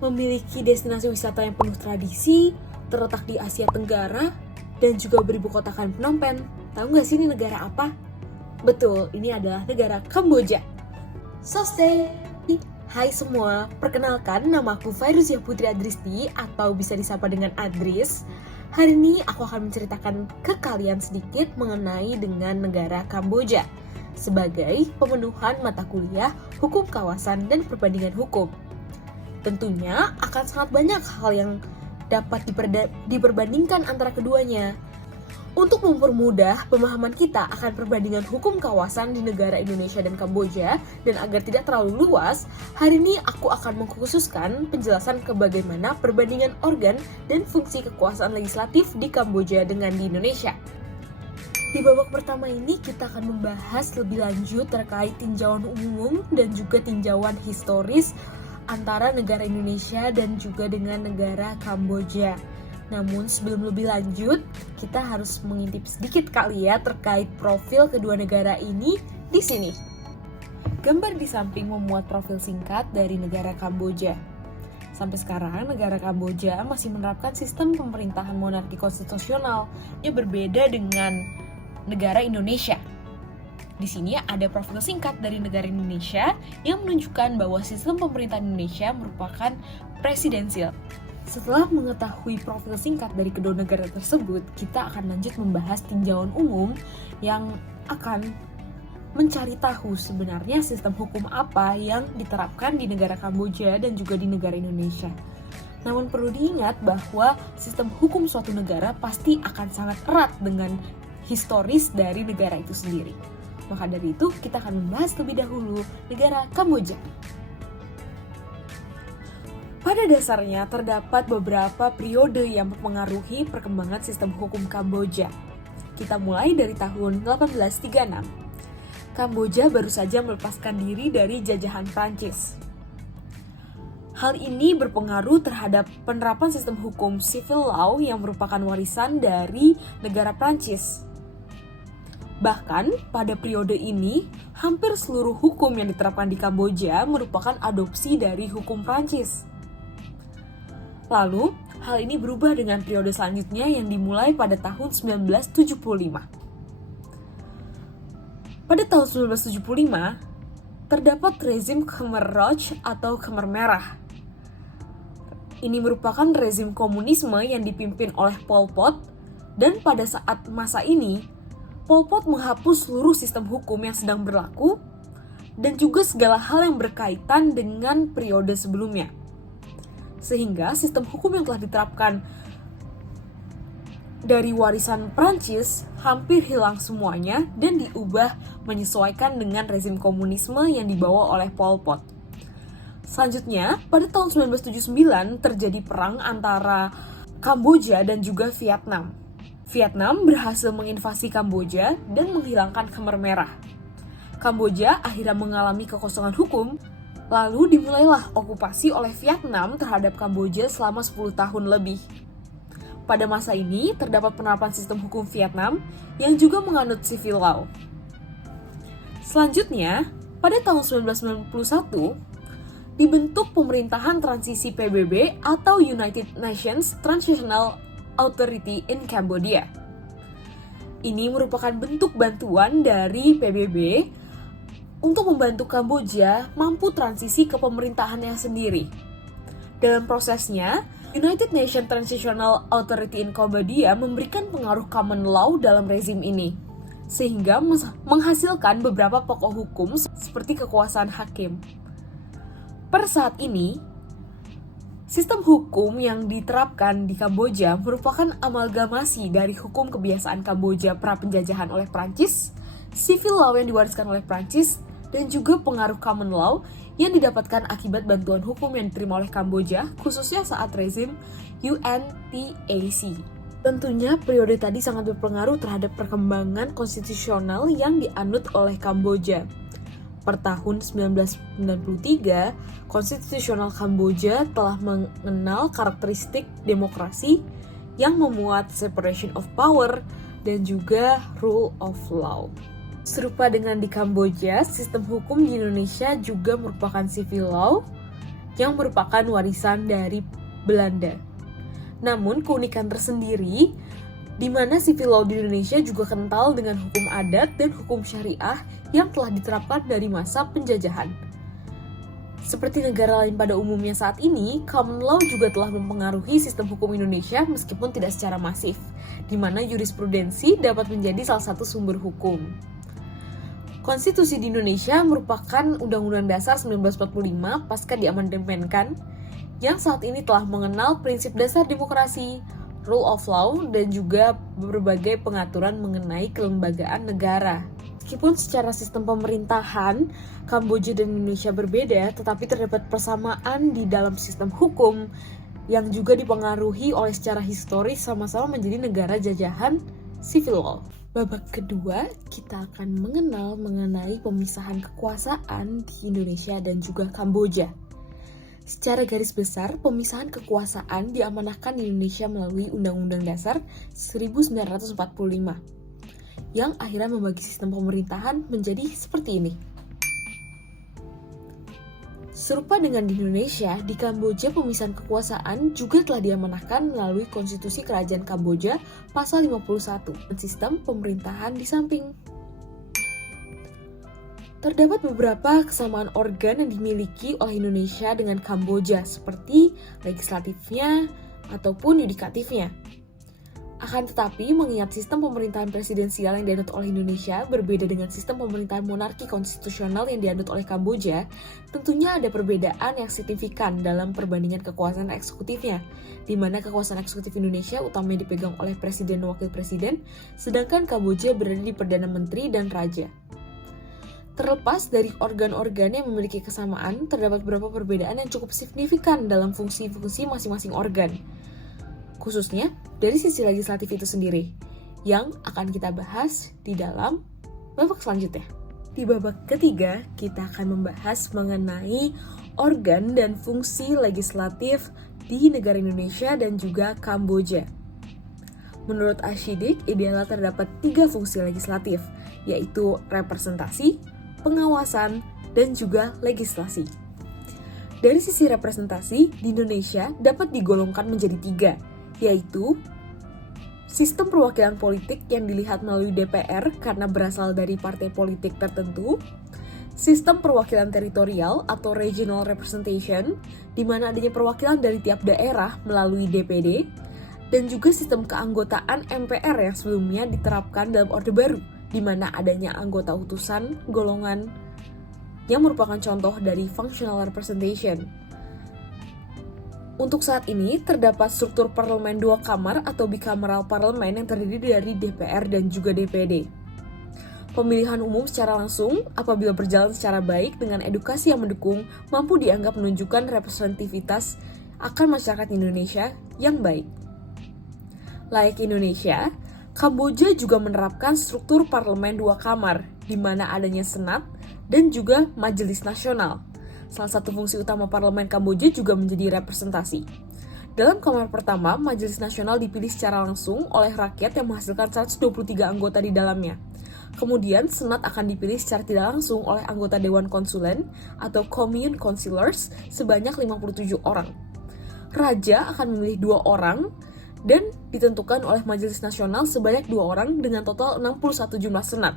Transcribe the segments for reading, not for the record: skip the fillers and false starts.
memiliki destinasi wisata yang penuh tradisi, terletak di Asia Tenggara, dan juga beribu kotakan Phnom Penh. Tahu nggak sih ini negara apa? Betul, ini adalah negara Kamboja. So stay! Hai semua, perkenalkan namaku Fairuzia Putri Adristi atau bisa disapa dengan Adris. Hari ini aku akan menceritakan ke kalian sedikit mengenai dengan negara Kamboja sebagai pemenuhan mata kuliah Hukum Kawasan dan Perbandingan Hukum. Tentunya akan sangat banyak hal yang dapat diperbandingkan antara keduanya. Untuk mempermudah pemahaman kita akan perbandingan hukum kawasan di negara Indonesia dan Kamboja, dan agar tidak terlalu luas, hari ini aku akan mengkhususkan penjelasan ke bagaimana perbandingan organ dan fungsi kekuasaan legislatif di Kamboja dengan di Indonesia. Di babak pertama ini kita akan membahas lebih lanjut terkait tinjauan umum dan juga tinjauan historis antara negara Indonesia dan juga dengan negara Kamboja. Namun sebelum lebih lanjut, kita harus mengintip sedikit kali ya terkait profil kedua negara ini di sini. Gambar di samping memuat profil singkat dari negara Kamboja. Sampai sekarang, negara Kamboja masih menerapkan sistem pemerintahan monarki konstitusional yang berbeda dengan negara Indonesia. Di sini ada profil singkat dari negara Indonesia yang menunjukkan bahwa sistem pemerintahan Indonesia merupakan presidensial. Setelah mengetahui profil singkat dari kedua negara tersebut, kita akan lanjut membahas tinjauan umum yang akan mencari tahu sebenarnya sistem hukum apa yang diterapkan di negara Kamboja dan juga di negara Indonesia. Namun perlu diingat bahwa sistem hukum suatu negara pasti akan sangat erat dengan historis dari negara itu sendiri. Maka dari itu, kita akan membahas lebih dahulu negara Kamboja. Pada dasarnya, terdapat beberapa periode yang mempengaruhi perkembangan sistem hukum Kamboja. Kita mulai dari tahun 1836. Kamboja baru saja melepaskan diri dari jajahan Prancis. Hal ini berpengaruh terhadap penerapan sistem hukum civil law yang merupakan warisan dari negara Prancis. Bahkan, pada periode ini, hampir seluruh hukum yang diterapkan di Kamboja merupakan adopsi dari hukum Prancis. Lalu, hal ini berubah dengan periode selanjutnya yang dimulai pada tahun 1975. Pada tahun 1975, terdapat rezim Khmer Rouge atau Khmer Merah. Ini merupakan rezim komunisme yang dipimpin oleh Pol Pot, dan pada saat masa ini, Pol Pot menghapus seluruh sistem hukum yang sedang berlaku dan juga segala hal yang berkaitan dengan periode sebelumnya. Sehingga sistem hukum yang telah diterapkan dari warisan Prancis hampir hilang semuanya dan diubah menyesuaikan dengan rezim komunisme yang dibawa oleh Pol Pot. Selanjutnya, pada tahun 1979 terjadi perang antara Kamboja dan juga Vietnam. Vietnam berhasil menginvasi Kamboja dan menghilangkan Khmer Merah. Kamboja akhirnya mengalami kekosongan hukum. Lalu dimulailah okupasi oleh Vietnam terhadap Kamboja selama 10 tahun lebih. Pada masa ini, terdapat penerapan sistem hukum Vietnam yang juga menganut civil law. Selanjutnya, pada tahun 1991, dibentuk pemerintahan transisi PBB atau United Nations Transitional Authority in Cambodia. Ini merupakan bentuk bantuan dari PBB untuk membantu Kamboja mampu transisi ke pemerintahannya sendiri. Dalam prosesnya, United Nations Transitional Authority in Cambodia memberikan pengaruh common law dalam rezim ini, sehingga menghasilkan beberapa pokok hukum seperti kekuasaan hakim. Per saat ini, sistem hukum yang diterapkan di Kamboja merupakan amalgamasi dari hukum kebiasaan Kamboja pra penjajahan oleh Prancis, civil law yang diwariskan oleh Prancis, dan juga pengaruh common law yang didapatkan akibat bantuan hukum yang diterima oleh Kamboja, khususnya saat rezim UNTAC. Tentunya periode tadi sangat berpengaruh terhadap perkembangan konstitusional yang dianut oleh Kamboja. Per tahun 1993, konstitusional Kamboja telah mengenal karakteristik demokrasi yang memuat separation of power dan juga rule of law. Serupa dengan di Kamboja, sistem hukum di Indonesia juga merupakan civil law yang merupakan warisan dari Belanda. Namun keunikan tersendiri di mana civil law di Indonesia juga kental dengan hukum adat dan hukum syariah yang telah diterapkan dari masa penjajahan. Seperti negara lain pada umumnya saat ini, common law juga telah mempengaruhi sistem hukum Indonesia meskipun tidak secara masif, di mana jurisprudensi dapat menjadi salah satu sumber hukum. Konstitusi di Indonesia merupakan Undang-Undang Dasar 1945 pasca diamandemenkan, yang saat ini telah mengenal prinsip dasar demokrasi, rule of law, dan juga berbagai pengaturan mengenai kelembagaan negara. Meskipun secara sistem pemerintahan, Kamboja dan Indonesia berbeda, tetapi terdapat persamaan di dalam sistem hukum yang juga dipengaruhi oleh secara historis sama-sama menjadi negara jajahan civil law. Babak kedua, kita akan mengenal mengenai pemisahan kekuasaan di Indonesia dan juga Kamboja. Secara garis besar, pemisahan kekuasaan diamanahkan di Indonesia melalui Undang-Undang Dasar 1945. Yang akhirnya membagi sistem pemerintahan menjadi seperti ini. Serupa dengan di Indonesia, di Kamboja pemisahan kekuasaan juga telah diamanahkan melalui Konstitusi Kerajaan Kamboja pasal 51 dan sistem pemerintahan di samping. Terdapat beberapa kesamaan organ yang dimiliki oleh Indonesia dengan Kamboja seperti legislatifnya ataupun yudikatifnya. Akan tetapi, mengingat sistem pemerintahan presidensial yang dianut oleh Indonesia berbeda dengan sistem pemerintahan monarki konstitusional yang dianut oleh Kamboja, tentunya ada perbedaan yang signifikan dalam perbandingan kekuasaan eksekutifnya, di mana kekuasaan eksekutif Indonesia utamanya dipegang oleh presiden dan wakil presiden, sedangkan Kamboja berada di Perdana Menteri dan Raja. Terlepas dari organ-organ yang memiliki kesamaan, terdapat beberapa perbedaan yang cukup signifikan dalam fungsi-fungsi masing-masing organ. Khususnya dari sisi legislatif itu sendiri, yang akan kita bahas di dalam babak selanjutnya. Di babak ketiga, kita akan membahas mengenai organ dan fungsi legislatif di negara Indonesia dan juga Kamboja. Menurut Ashidik, idealnya terdapat 3 fungsi legislatif, yaitu representasi, pengawasan, dan juga legislasi. Dari sisi representasi, di Indonesia dapat digolongkan menjadi 3, yaitu sistem perwakilan politik yang dilihat melalui DPR karena berasal dari partai politik tertentu, sistem perwakilan teritorial atau regional representation, di mana adanya perwakilan dari tiap daerah melalui DPD, dan juga sistem keanggotaan MPR yang sebelumnya diterapkan dalam Orde Baru, di mana adanya anggota utusan golongan yang merupakan contoh dari functional representation. Untuk saat ini, terdapat struktur parlemen 2 kamar atau bicameral parlemen yang terdiri dari DPR dan juga DPD. Pemilihan umum secara langsung, apabila berjalan secara baik dengan edukasi yang mendukung, mampu dianggap menunjukkan representativitas akan masyarakat Indonesia yang baik. Layaknya Indonesia, Kamboja juga menerapkan struktur parlemen 2 kamar, di mana adanya Senat dan juga Majelis Nasional. Salah satu fungsi utama parlemen Kamboja juga menjadi representasi. Dalam kamar pertama, Majelis Nasional dipilih secara langsung oleh rakyat yang menghasilkan 123 anggota di dalamnya. Kemudian, Senat akan dipilih secara tidak langsung oleh anggota Dewan Konsulen atau Commune Councilors sebanyak 57 orang. Raja akan memilih 2 orang dan ditentukan oleh Majelis Nasional sebanyak 2 orang dengan total 61 jumlah Senat.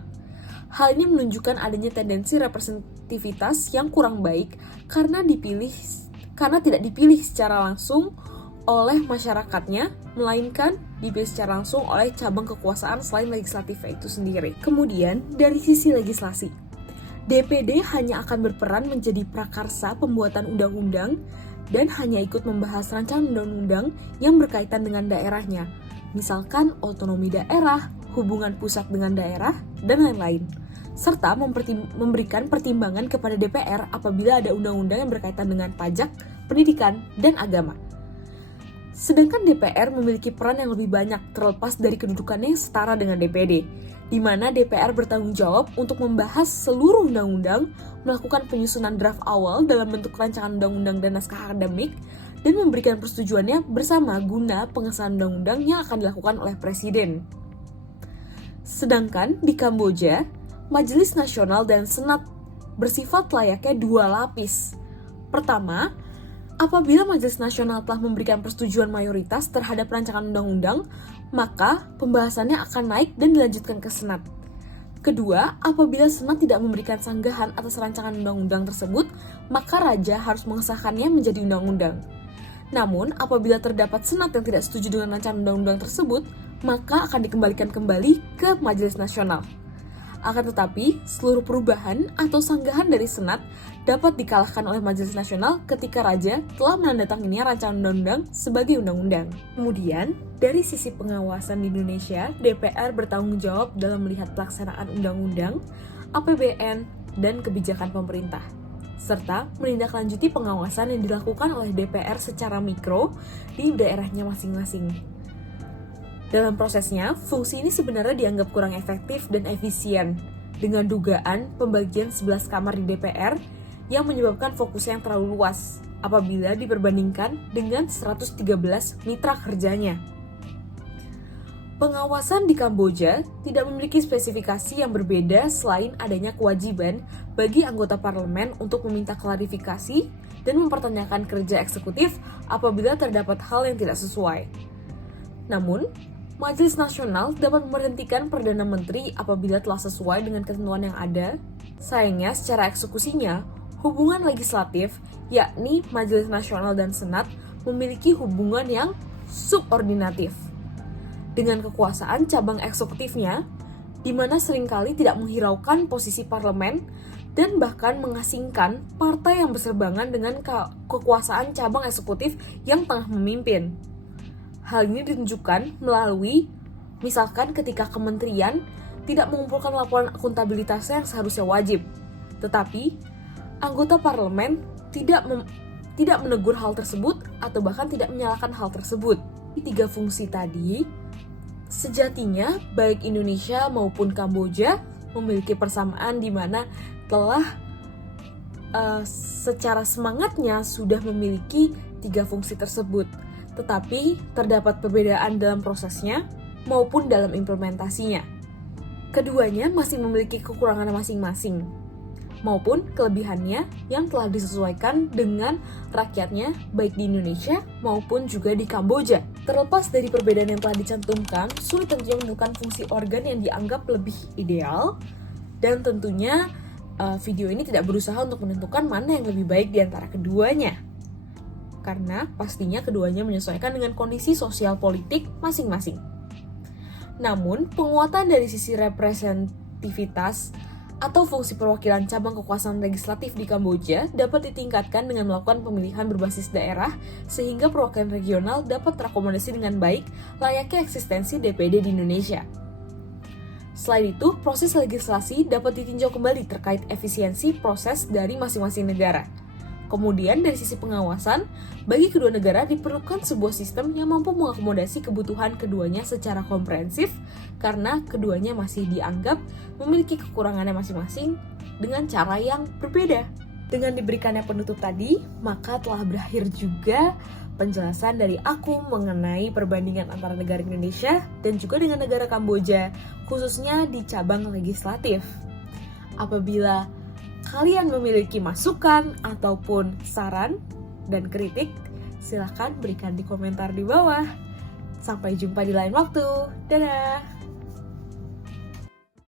Hal ini menunjukkan adanya tendensi representativitas yang kurang baik karena tidak dipilih secara langsung oleh masyarakatnya, melainkan dipilih secara langsung oleh cabang kekuasaan selain legislatif itu sendiri. Kemudian, dari sisi legislasi, DPD hanya akan berperan menjadi prakarsa pembuatan undang-undang dan hanya ikut membahas rancangan undang-undang yang berkaitan dengan daerahnya, misalkan otonomi daerah, hubungan pusat dengan daerah, dan lain-lain, serta memberikan pertimbangan kepada DPR apabila ada undang-undang yang berkaitan dengan pajak, pendidikan, dan agama. Sedangkan DPR memiliki peran yang lebih banyak terlepas dari kedudukannya yang setara dengan DPD, di mana DPR bertanggung jawab untuk membahas seluruh undang-undang, melakukan penyusunan draft awal dalam bentuk rancangan undang-undang dan naskah akademik, dan memberikan persetujuannya bersama guna pengesahan undang-undang yang akan dilakukan oleh Presiden. Sedangkan di Kamboja, Majelis Nasional dan Senat bersifat layaknya 2 lapis. Pertama, Apabila Majelis Nasional telah memberikan persetujuan mayoritas terhadap rancangan undang-undang, maka pembahasannya akan naik dan dilanjutkan ke Senat. Kedua, apabila Senat tidak memberikan sanggahan atas rancangan undang-undang tersebut, maka Raja harus mengesahkannya menjadi undang-undang. Namun, apabila terdapat Senat yang tidak setuju dengan rancangan undang-undang tersebut, maka akan dikembalikan kembali ke Majelis Nasional. Akan tetapi, seluruh perubahan atau sanggahan dari Senat dapat dikalahkan oleh Majelis Nasional ketika Raja telah menandatanganinya rancangan undang-undang sebagai undang-undang. Kemudian, dari sisi pengawasan di Indonesia, DPR bertanggung jawab dalam melihat pelaksanaan undang-undang, APBN, dan kebijakan pemerintah, serta menindaklanjuti pengawasan yang dilakukan oleh DPR secara mikro di daerahnya masing-masing. Dalam prosesnya, fungsi ini sebenarnya dianggap kurang efektif dan efisien, dengan dugaan pembagian 11 kamar di DPR yang menyebabkan fokusnya yang terlalu luas apabila diperbandingkan dengan 113 mitra kerjanya. Pengawasan di Kamboja tidak memiliki spesifikasi yang berbeda selain adanya kewajiban bagi anggota parlemen untuk meminta klarifikasi dan mempertanyakan kerja eksekutif apabila terdapat hal yang tidak sesuai. Namun, Majelis Nasional dapat memberhentikan Perdana Menteri apabila telah sesuai dengan ketentuan yang ada. Sayangnya, secara eksekusinya, hubungan legislatif, yakni Majelis Nasional dan Senat, memiliki hubungan yang subordinatif dengan kekuasaan cabang eksekutifnya, di mana seringkali tidak menghiraukan posisi parlemen dan bahkan mengasingkan partai yang berseberangan dengan kekuasaan cabang eksekutif yang tengah memimpin. Hal ini ditunjukkan melalui, misalkan ketika kementerian tidak mengumpulkan laporan akuntabilitasnya yang seharusnya wajib, tetapi anggota parlemen tidak menegur hal tersebut atau bahkan tidak menyalahkan hal tersebut. Tiga fungsi tadi, sejatinya baik Indonesia maupun Kamboja memiliki persamaan di mana telah secara semangatnya sudah memiliki tiga fungsi tersebut. Tetapi terdapat perbedaan dalam prosesnya maupun dalam implementasinya. Keduanya masih memiliki kekurangan masing-masing, maupun kelebihannya yang telah disesuaikan dengan rakyatnya baik di Indonesia maupun juga di Kamboja. Terlepas dari perbedaan yang telah dicantumkan, sulit tentunya menemukan fungsi organ yang dianggap lebih ideal, dan tentunya video ini tidak berusaha untuk menentukan mana yang lebih baik di antara keduanya. Karena pastinya keduanya menyesuaikan dengan kondisi sosial politik masing-masing. Namun, penguatan dari sisi representativitas atau fungsi perwakilan cabang kekuasaan legislatif di Kamboja dapat ditingkatkan dengan melakukan pemilihan berbasis daerah sehingga perwakilan regional dapat terakomodasi dengan baik layaknya eksistensi DPD di Indonesia. Selain itu, proses legislasi dapat ditinjau kembali terkait efisiensi proses dari masing-masing negara. Kemudian dari sisi pengawasan, bagi kedua negara diperlukan sebuah sistem yang mampu mengakomodasi kebutuhan keduanya secara komprehensif karena keduanya masih dianggap memiliki kekurangannya masing-masing dengan cara yang berbeda. Dengan diberikannya penutup tadi, maka telah berakhir juga penjelasan dari aku mengenai perbandingan antara negara Indonesia dan juga dengan negara Kamboja, khususnya di cabang legislatif. Apabila kalian memiliki masukan ataupun saran dan kritik, silahkan berikan di komentar di bawah. Sampai jumpa di lain waktu. Dadah!